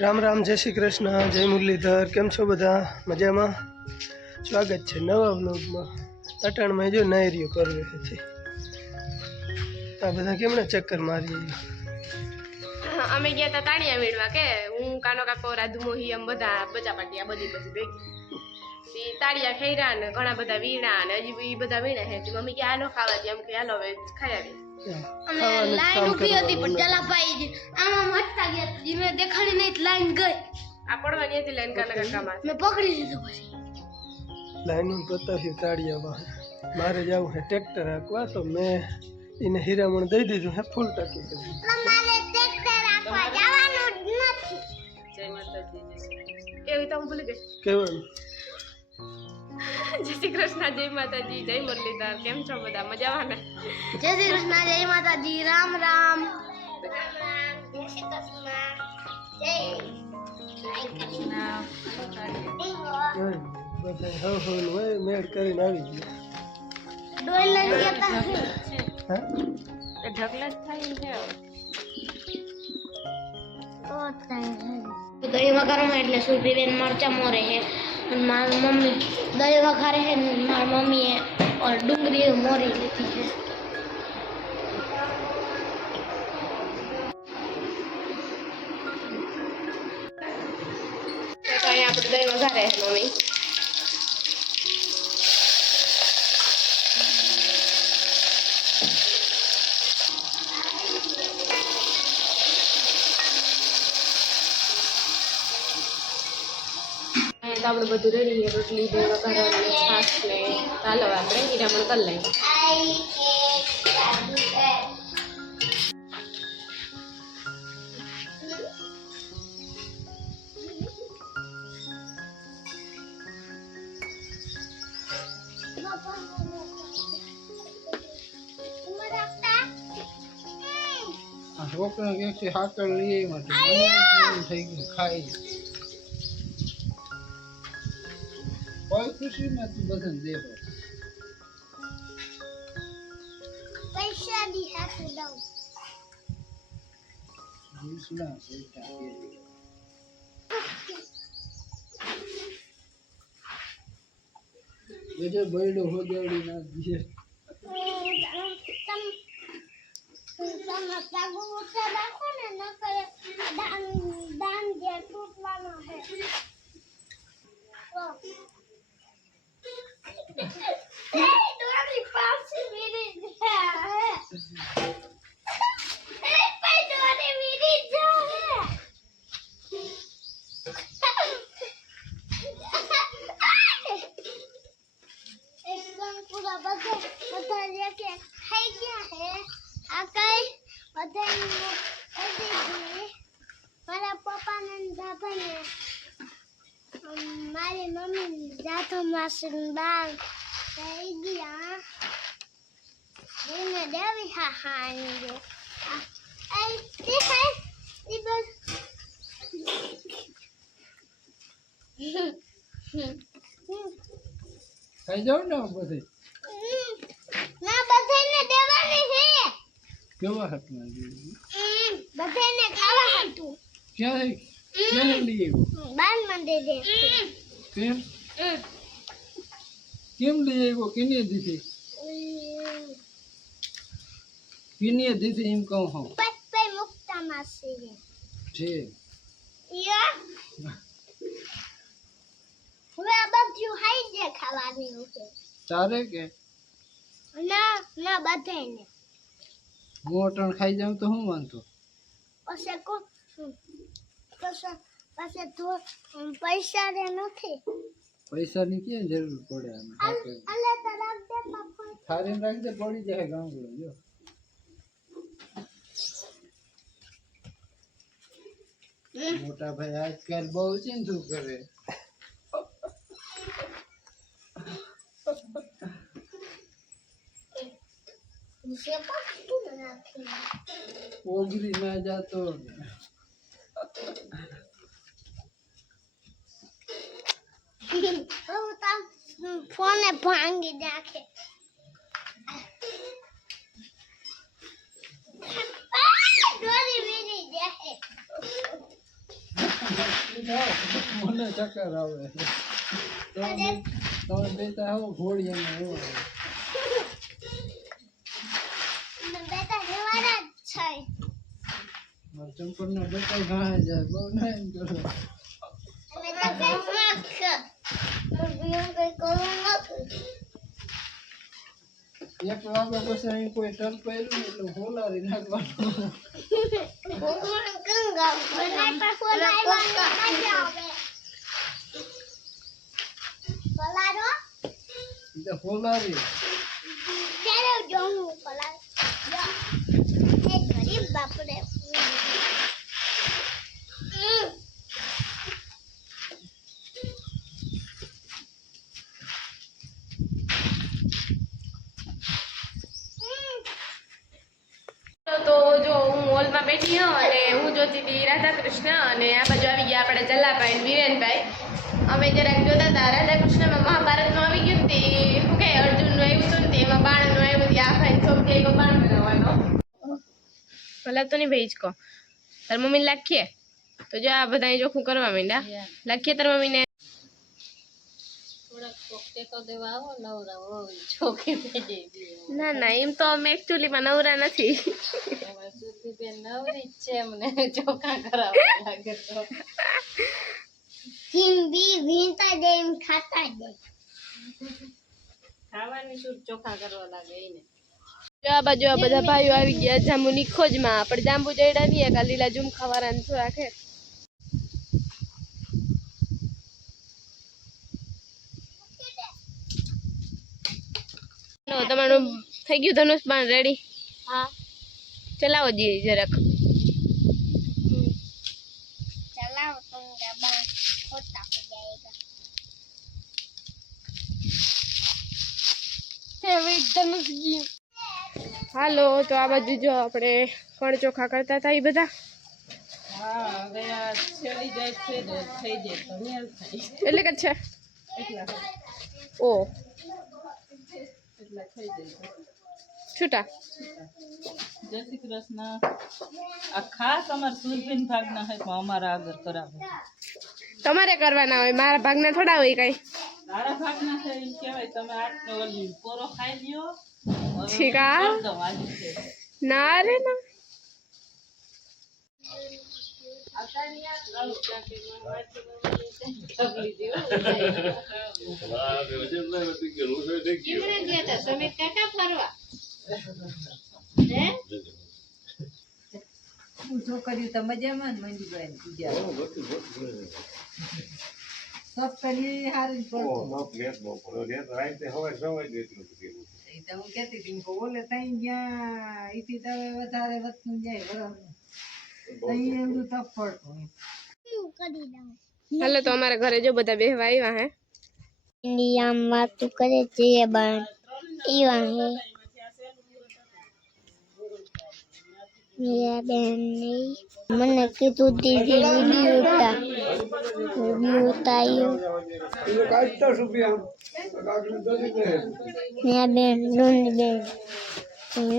રામ રામ, જય શ્રી કૃષ્ણ, જય મુરલીધર, કેમ છો બધા? મજામાં? સ્વાગત છે નવા બ્લોગમાં અટાણમાં જો નાયરીઓ કરવે છે. આ બધા કેમણે ચક્કર મારી અમે ગયા હતા તાળિયા વીણવા કે હું, કાનો કાકો રાધુ મોહી, એમ બધા, બચા પાટી આ બધી બધી ભેગી. તાળિયા ખૈરા ને ઘણા બધા વીણા ને હજી બધા વીણા હે મમ્મી કે આનો ખાવા દે એમ કે આલો હવે ખાઈ આવી ખાવાનું ઊભી હતી પણ જલાભાઈ આમાં મટતા ગયા તો મેં દેખાડી નહીં લાઈન ગઈ. આ પડવાની હતી લાઈન કાના કાકામાં. મેં પકડી લીધું પછી. લાઈનું પતાવ્યું તાળિયામાં. મારે જવું હે ટ્રેક્ટર હાંકવા તો મેં એને હીરામણ દઈ દીધું હે ફૂલ ટકી કરી તમારે ટ્રેક્ટર રાખવા જવાનું નથી. જય માતાજી જય તો હું ભૂલી ગઈ? કહેવાનું જય શ્રી કૃષ્ણ જય માતાજી જય મુરલીધર. કેમ છો બધા? મજામાં ને જય શ્રી કૃષ્ણ જય માતાજી રામ રામ જય શ્રી કૃષ્ણ જય બધા હવ હવ હોય મેળ કરીને આવી ગયા ડોલ લઈ ગયા હા ઢગલા જ થાય છે દહીં વઘારમાં એટલે સુરભી બેન મરચા મોરે છે અને મારી મમ્મી દહીં વઘારે છે ને મારી મમ્મીએ ઓર ડુંગળી મોરી લીધી છે બધું રેડી છે રોટલી દહીં વઘારવાની છાશ ને ચાલો હવે આપણે હીરામણ કરી લઈએ આ છોકરા કે છે હાકર લઈ આવ્યા છે મને જ એમ થઈ ગયું ખાઈ કોઈ ખુશી માં તું બધાને દેવો પૈસા દી હાથ દઉં ઘૂસના પૈસા કે એટલે બૈડો દીએ જાગો ઓછા ને કરે દાન દાન જે તૂટવાનો છે ડોરી પાછી વીરી જાય એ પೈ ડોરી વીરી જાય એકદમ પૂરા બધા બધા જે કે ખાઈ ગયા હે આ કઈ બધા મારા પપ્પાને ને દાદાને અમ, મારી મમ્મી બાર થઈ ગયા એને દેવી હા હા આ તે હે બસ ખાઈ જાવ ને બધે? ના બધાને દેવાની છે. કેવા હમ, બધાને ખાવા હતું ક્યાં ક્યાં લઈ આવ્યો? બાલ મંદિર કેમ કેમ લઈ આવ્યો? કેને દીધી? કેને દીધી એમ કહું હું? છે તારે કે? ના ના બધાને હું અટણ ખાઈ જાઉં તો હું વાંધો? પછી કો પછી તો પૈસા રે નથી? પૈસાની ક્યાં જરૂર પડે આને હાકે. અલે તરફ દે પપ્પા થારીને રાખજે પડી જાય ગામડું જો મોટા ભાઈ આજકાલ બહુ ચિંતું કરે જે પપ્પા નથી ઓગરી ના જાતો હું તો ફોને ભાંગી નાખે આ, દોરી વીરી જાય મને ચક્કર આવે તમે તમે બેતા હો ઘોડિયામાં એવો આવે. મારા ચંપલના બચ્ચા ઘાય જાય બહુ ના એમ કરો એક વાગ્યા પછી અહીં કોઈ ટલ પહેર્યું એટલે હોલારી નાખવાનું હોલારી બાપરે તો જો હું હોલમાં બેઠી હોઉં અને હું જોતી હતી રાધા કૃષ્ણ અને આ બાજુ આવી ગયા આપણે જલ્લાભાઈ અને વિરેનભાઈ અમે જરાક જોતા હતા રાધા કૃષ્ણમાં મહાભારતનું આવી ગયું તે શું કહે અર્જુનનું આવ્યું હતું ને તે એમાં બાણનું આવ્યું તે આ ભાઈ છોકરી એકો બાણ બનાવવાનો ભલા તો નહીં ભાઈ કહો તાર મમ્મીને લાખીએ તો જો આ બધા અહીં જોખું કરવા માંડ્યા? લાખીએ તાર મમ્મીને? ના ના એમ તો અમે એકચ્યુઅલીમાં નવરા નથી. બી વીણતા જાય એમ ખાતા જાય તો આ બાજુ આ બધા ભાઈઓ આવી ગયા. જાંબુની ખોજમાં આપણે જાંબુ જઈડા નહીં કાલ લીલા જુમ ખાવાના છો આખે તમારું થઈ ગયું ધનુષ પણ રેડી હા. ચલાવો જી જરાક. ચલાવો તો ખોટા જાય ધનુષ ગયું. હાલો તો આ બાજુ જો આપણે ફળ ચોખા કરતા હતા એ બધા. એટલે કે છે? ઓ. છૂટા. જય શ્રી કૃષ્ણ. આ ખાસ અમાર સુરભીન ભાગના પણ અમારા આગળ કરાવે. તમારે કરવાના હોય મારા ભાગના થોડા હોય કઈ. મારા ભાગના છે કહેવાય તમે આટલો પોરો ખાઈ લ્યો. હવે ना रे ना. છોકરીઓ તો મજામાં ને મંજુભાઈ બીજા સબ કરી હારી એ તો હું કહેતી હતી કે ઓલે તઈ ગયા ઈથી તો હવે વધારે વધતું જાય બરાબર તઈ એવું તપ પડતું કરી દઉં હાલો તો અમારા ઘરે જો બધા બેહવા આવ્યા હે ઇન્ડિયામાં વાતું કરે છે એ બાણ એવા હે મેરા બેન નહીં મને કીધું દીદી વીડિયો ઉતા. વીડિયો ઉતાર્યો મેરા બેન ડોની બેન.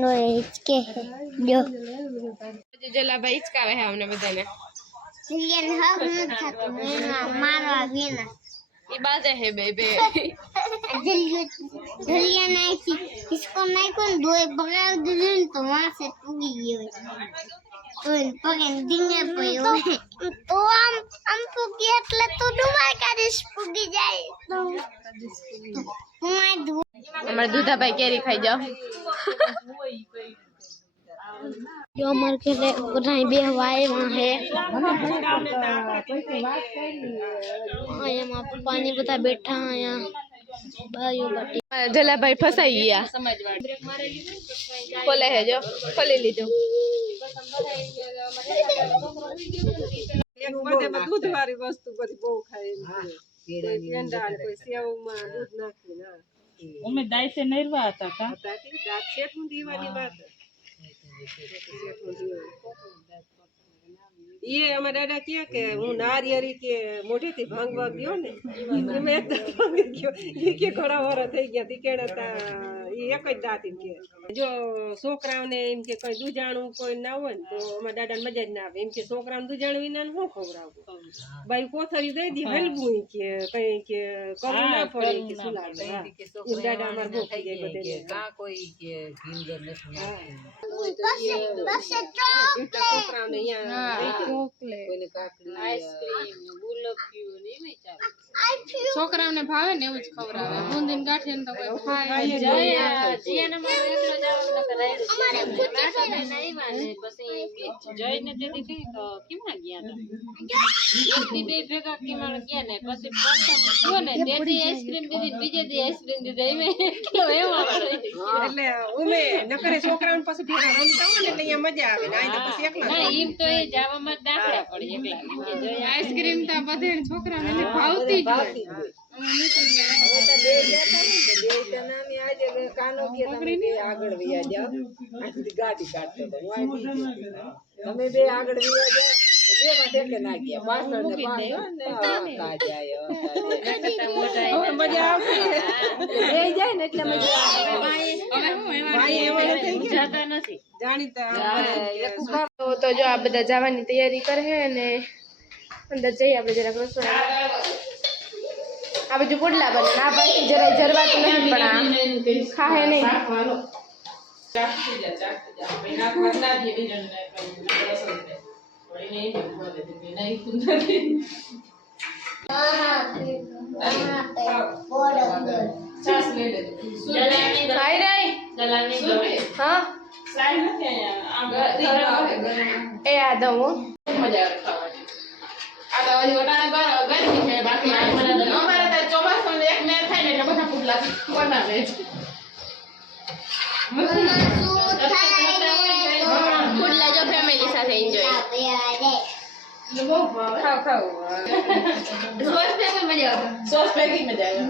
નો હિચકે જો. જલાભાઈ હિચકાવે હે અમને બધાને. સિરિયલ હક નથી થતું એમાં મારવા વિના. એ બાજે હે બેબે જલિયા નાખી ઇસકો નાખો ને દોય બગાડ દીધો ને તો માસે તૂટી ગયો ઓન પગન દીને પડ્યો તો આમ આમ ફૂગી એટલે તો ડુબાર કાઢીશ ફૂગી જાય તો હું આ દૂધ અમારે દૂધાભાઈ કેરી ખાઈ જાઓ. જો અમાર ઘરે બધા બેહવા આવ્યા હે અહીંયા પપ્પાની બધા બેઠા અહીંયા ભાઈઓ બાટી અમારા જલાભાઈ ફસાઈ ગયા ખોલે હે જો ખોલી લીધું દૂધ વાળી વસ્તુ બધી બહુ ખાય એમ છે. કોઈ પેંડા ને કોઈ સેવમાં દૂધ નાખીને હા. અમે દાયસે નરવા હતા કા તાકી દાંત શેઠું દીવાની વાત શેઠું દીવાનું. ઈ અમારા દાદા કહે કે હું નારિયેરી કે મોઢેથી ભાંગવા ગયો ને એમાં એકદમ ભાંગી ગયો ઈ કે ઘણા વાળા થઈ ગયા તી કેડા તા એ એક જ દાંત એમ કે. જો છોકરાઓને એમ કે કઈ દૂજાણું કોઈ ના હોય ને તો અમારા દાદાને મજા જ ના આવે. એમ કે છોકરાઓને દૂજાણું વિના શું ખવડાવવું? બાઈ કોથળી દઈ દી હલવું ઈ કે કઈ કે કરવું ના પડે કે શું લાગે હા. એમ દાદા અમારે બહુ થઈ જાય બધે કા કોઈ કે ભીંગર નથી પછી છોકરાઓને અહીંયા કોઈને કાકડી છોકરાઓને ભાવે ને એવું જ ખવડાવે. બુંદી ગાંઠિયા તો કોઈ ખાય જ જઈને તેથી કઈ કેમાં ગયા હતા બે ભેગા કેમાં ગયા ને પછી પ્રથમ ને તેથી આઈસ્ક્રીમ દીધી બીજે દી આઈસ્ક્રીમ દીધી એમ એટલો એવો આવે. એટલે ઉમે નકરે છોકરાઓને પછી ભેગા રમતા હોય ને અહીંયા મજા આવે ને અહીં પછી એકલા ના એમ તો એ જવામાં દાખલા પડી એકલા આઈસ્ક્રીમ તો બધે છોકરાઓને ભાવતી જ હોય તમે બે આગળ વયા જાઓ બે તો ના ગયા. પાછળ ને પાછળ મજા બે જાય ને એટલે મજા આવે. જો આ બધા જવાની તૈયારી કરે ને અને અંદર જઈએ આપણે જરાક રસોડા આ બધું પુડલા બને આ બાકી જરાય જરવાતું નથી પણ આ ખાહે નહીં ખાઈ રહી હા એ આ દઉં હો. પુડલા જો ફેમિલી સાથે એન્જોય ખાવ ખાવ સોસ ભેગી મજા આવે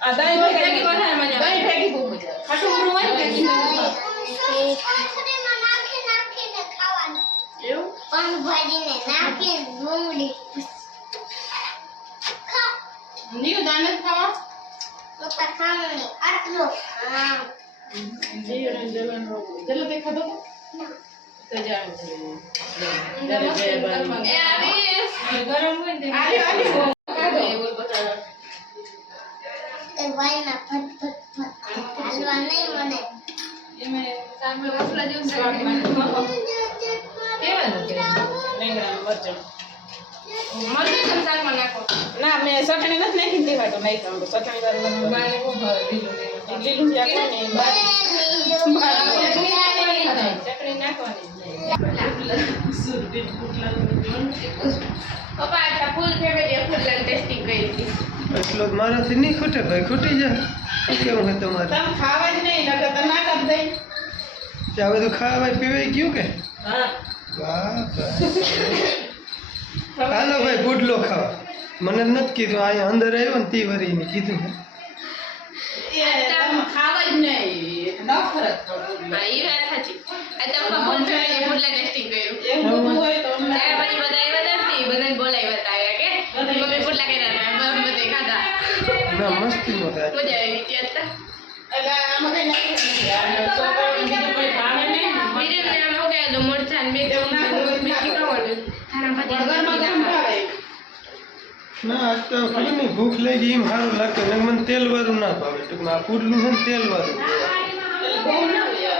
આ દહીં ભેગી વધારે મજા આવે દહીં ભેગી બહુ મજા આવે ખાટું ઊંડું હોય ને આવે. એવું પણ ભરીને નાખીને ડુંગળી ખાઓ દાને ખાવા આટલો જલનો તે ખાધો તો? જાણ એ આવી ગરમ હોય ને આવી આવી એવું બધા એ વાયના ફટ ફટ ફટ હાલવા નહીં મને એમાં સાંભળો મસલા જેવું સ્વાદ મને કેવા રીંગણા મરચાં મરચાં નાખો. ના મેં ચટણી નથી નાખી દેવા તો નહીં ખાવું ચટણી ચટણી નાખવાની એટલો મારાથી નહીં ખૂટે ભાઈ ખૂટી જાય. કેવું હોય તમારે? તમે ખાવા જ નહીં નકર તો ના કરી દઈ. ત્યાં બધું ખાવાય પીવાય ગયું કે? હા. બાપ વાહ. હાલો ભાઈ પુડલો ખાવા મને નથી કીધું અહીંયા અંદર આવ્યો ને તી વરીને કીધું એ તમે ખાવા જ નહીં ન ફરક પડે હા એ વાત સાચી આ તમે ફૂલ ફેમિલી ફૂડલા ટેસ્ટિંગ કર્યું એવું બધું હોય તો અમને ત્યારે પછી બધા આવ્યા હતા ને બધાને બોલાવ્યા હતા આવ્યા કે મમ્મી ફૂડલા કર્યા હતા બધા બધે ખાધા ના મસ્તી નો થાય મજા આવી ત્યાં હતા એટલે આમાં કઈ નક્કી નથી. આ છોકરાઓને બીજું કોઈ ભાવે નહીં. ધીરે ધીરે આમ ઓકે તો મરચાં ને બે મીઠી ખાવાનું થાણા ગરમા ગરમ ભાવે. ના આજ તો ખબર નહીં ભૂખ લાગી એમ સારું લાગતું ને મને તેલ વાળું ના ભાવે ટૂંકમાં આ પુડલું છે ને તેલ વાળું એટલે બહુ ના હોય.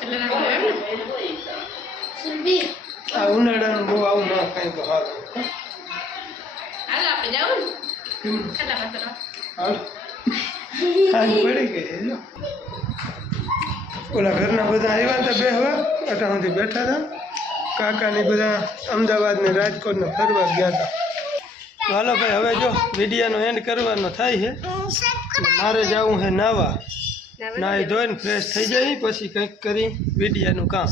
એટલે ના ભાવે એમ ને આ ઉનાળાનું બહુ આવું ના ખાય તો સારું હાલો આપણે જાવું ને કેમ? ખાતા પાત્ર હાલ સાંજ પડી ગઈ છે જો ઓલા ઘરના બધા આવ્યા હતા બે હવા અટા સુધી બેઠા હતા કાકાની બધા અમદાવાદ ને રાજકોટ ને ફરવા ગયા હતા. હાલો ભાઈ હવે જો વિડીયાનો એન્ડ કરવાનો થાય છે. મારે જવું છે નાવા. નાહી ધોઈને ફ્રેશ થઈ જાય પછી કંઈક કરી વિડીયાનું કામ.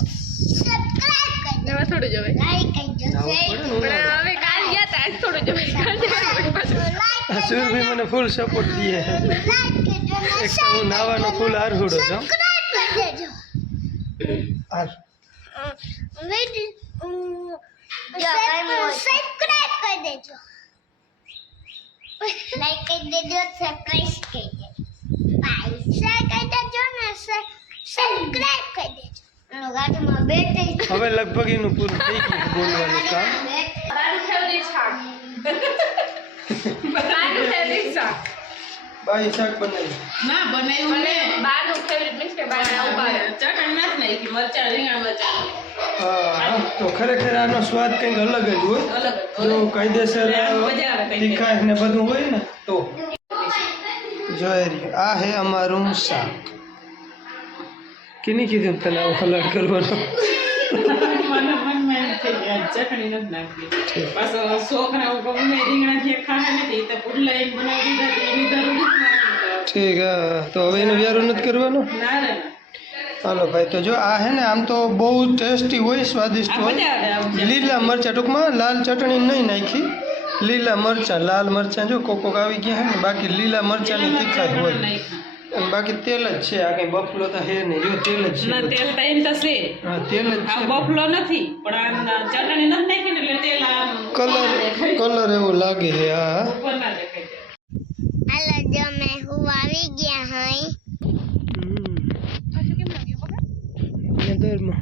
થોડું જવાય સુરભી મને ફૂલ સપોર્ટ દે છે. એક તો હું નાવાનો ફૂલ આરહુડો છું. હાલ સબસ્ક્રાઇબ કરી દેજો લાઈક કરી દેજો કરી દેજો શેર કરી દેજો ને સબસ્ક્રાઇબ કરી દેજો હવે લગભગ એનું પૂરું થઈ ગયું બોલવાનું કામ મારું ફેવરિટ શાક મારું ફેવરિટ શાક બાઈ શાક બનાવી. ના બનાવ્યું ને બારનું ફેવરિટ મીન્સ કે બારના ઊભા રહે. ચટણી નથી નાખી મરચાં રીંગણા મરચાં. હા તો ખરેખર આનો સ્વાદ કંઈક અલગ જ હોય. અલગ જો કાયદેસર મજા તીખાશ ને બધું હોય ને તો. જોઈ આ હે અમારું શાક. કેની કીધું તને આવું હલાડ કરવાનો? મને મનમાં એમ થઈ ગયા. ચટણી નથી નાખી. પાછો છોકરાઓ ગમે રીંગણા જે ખાના નથી તો પુડલા એમ બનાવી દીધા. ઠીક તો હવે એનું વ્યારો નથી કરવાનું? ના રે હાલો ભાઈ તો જો આ હે ને આમ તો બહુ ટેસ્ટી હોય સ્વાદિષ્ટ હોય. લીલા મરચાં ટૂંકમાં લાલ ચટણી નહીં નાખી. લીલા મરચાં લાલ મરચાં જો કોક કોક આવી ગયા હે ને બાકી લીલા મરચાંની તીખાશ હોય. બાકી તેલ જ છે આ કઈ બફલો તો હે નહીં. જો તેલ જ ના છે તેલ તો એમ તો છે. હા તેલ જ આ છે. બફલો નથી પણ આ ચટણી નથી નાખી એટલે તેલ કલર કલર એવો લાગે છે હા ઉપર ના દેખાય છે. હાલો જો મે હું આવી ગયા હઈ દરમાં.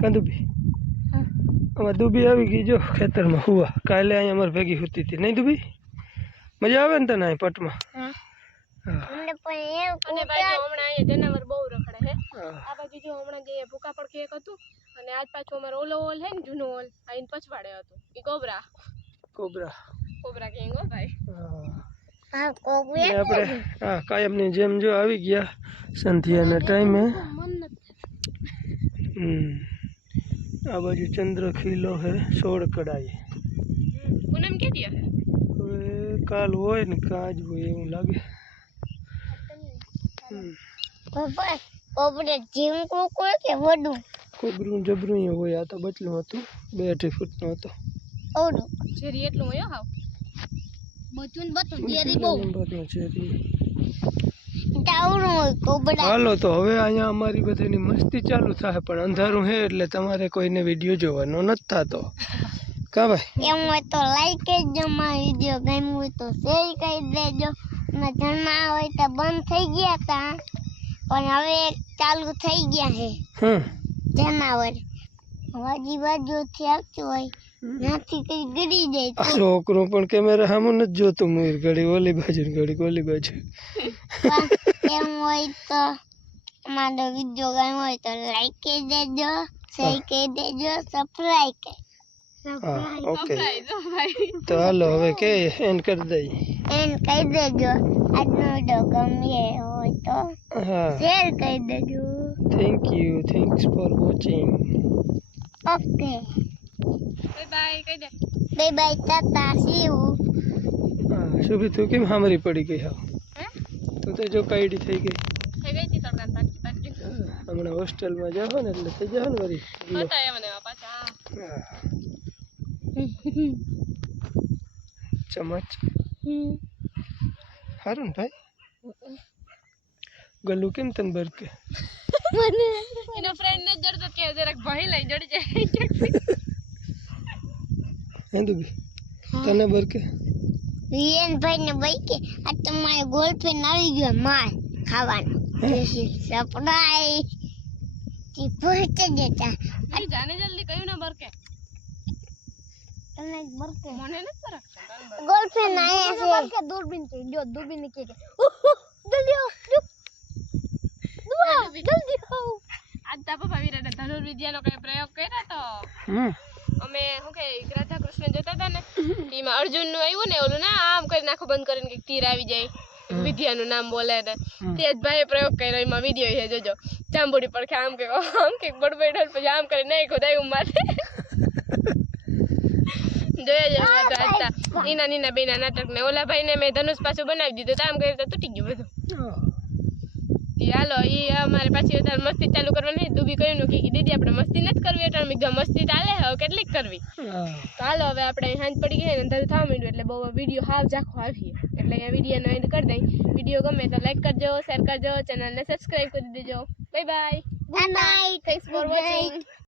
કાં દુબી આમાં દુબી આવી ગઈ જો ખેતરમાં. હુવા કાલે અહીંયા અમારે ભેગી હોતી હતી. નહીં દુબી? મજા આવે ને તને અહીં પટમાં? હા. હા અમને પણ એવું અને ભાઈ જો હમણાં અહીંયા જનાવર બહુ રખડે છે હા. આ બાજુ જો હમણાં જે ભૂકા પડખી એક હતું અને આજ પાછું અમારો ઓલો ઓલ છે ને જૂનો ઓલ આ એને પછવાડે હતું. એ કોબરા. કોબરા. કોબરા કેંગ હો ભાઈ. હા. હા કોબરે. ને આપણે હા કાયમની જેમ જો આવી ગયા સંધ્યાના ટાઈમે. મન નથી હમ. આ બાજુ ચંદ્ર ખીલો હે સોળ કડાઈ પૂનમ કે દી હશે હવે કાલ હોય ને કાજ હોય એવું લાગે. કોબરે જીમ કોકરો કે વડું? કોબરું જબરું હોય આ તો બચલું હતું. બે અઢી ફૂટનું હતું. ઓડું ચેરી એટલું હોય હો હાવ. બચું બચું જેરી બહુ. નંબરનો છે રી. ટાવરું હોય કોબરા હાલો તો હવે અહીંયા અમારી બધાની મસ્તી ચાલુ થાય પણ અંધારું હે એટલે તમારે કોઈને વીડિયો જોવાનો નથી થતો. કા ભાઈ? એમ હોય તો લાઈક કરજો મારો વીડિયો ગમ્યો હોય તો શેર કરી દેજો. અને જમા હોય તો બંધ થઈ ગયા હતા પણ હવે ચાલુ થઈ ગયા છે હમ. હજી બાજુ બાજુથી આવતું હોય નાથી કઈ ગળી જાય છોકરો પણ કેમેરા સામે નથી જોતો મુઈર ઘડી ઓલી બાજુ ઘડી ઓલી બાજુ. એમ હોય તો મારો વીડિયો ગમ્યો હોય તો લાઈક કરી દેજો શેર કરી દેજો સબસ્ક્રાઈબ કરી હા ઓકે તો હાલો હવે કે એન્ડ કરી દઈએ એમ કહી દેજો આજનો વીડિયો ગમે હોય તો હા શેર કરી દેજો thank you thanks for watching okay bye bye કહી દે bye bye tata see you હા શુભી તું કેમ હામરી પડી ગઈ હા હે તું તો જો કાયડી થઈ ગઈ થઈ ગઈ હતી તડકા પાછી પાછી હમણાં હોસ્ટેલમાં જાઓ ને એટલે થઈ જાય ને વળી હતા એમને એવા પાછા હા. ચમચ. સારું ને ભાઈ? ગલ્લું કેમ તને બરકે? એનો ફ્રેન્ડ ને જડતો કે જરાક ભાઈ લઈ જડી જાય. હે દુબી તને બરકે? રિયન ભાઈ ને ભાઈ કે આ તમારે ગોલફ્રેન્ડ આવી ગયો માર ખાવાનો. સરપ્રાઈઝ તી પહોંચે જતા. જાને જલ્દી કયું ના બરકે? તમે બરકે. મને નથી ફરક. ગોલફ્રેન્ડ આયા છે. કે દૂરબીનથી જો દૂરબીન કે કે જલ્દી આવો જલ્દી આવો આજ તા પપ્પા વીરાને ધનુર્વિદ્યાનો કઈ પ્રયોગ કર્યો તો અમે શું કે રાધા કૃષ્ણ જોતા હતા ને એમાં અર્જુનનું આવ્યું ને ઓલું ના આમ કરી નાખો બંધ કરીને કે તીર આવી જાય. વિદ્યાનું નામ બોલે ને. તે જ ભાઈએ પ્રયોગ કર્યો એમાં વીડિયો છે જોજો. ચાંબુડી પડખે આમ કે આમ કે બડબડ પછી આમ કરી નહીં ખોદાય માથે. જોયા જાય તો આજતા નીના નીના બેના નાટક ને ઓલા ભાઈને મેં ધનુષ પાછું બનાવી દીધું તો આમ કરી તો તૂટી ગયું બધું. હાલો એ અમારે પાછી અત્યારે મસ્તી ચાલુ કરવાની દુબી કહ્યું ને કે દીદી આપણે મસ્તી નથી કરવી એટલે મેં મસ્તી ચાલે હવે કેટલીક કરવી. તો હાલો હવે આપણે અહીં હાંજ પડી ગઈ ને અંધારું થવા માંડ્યું એટલે બહુ વીડિયો હાવ ઝાખો આવીએ એટલે અહીંયા વિડીયોનો એન્ડ કરી દઈ. વીડિયો ગમે તો લાઈક કરજો શેર કરજો ચેનલને સબસ્ક્રાઈબ કરી દેજો. Bye bye thanks for watching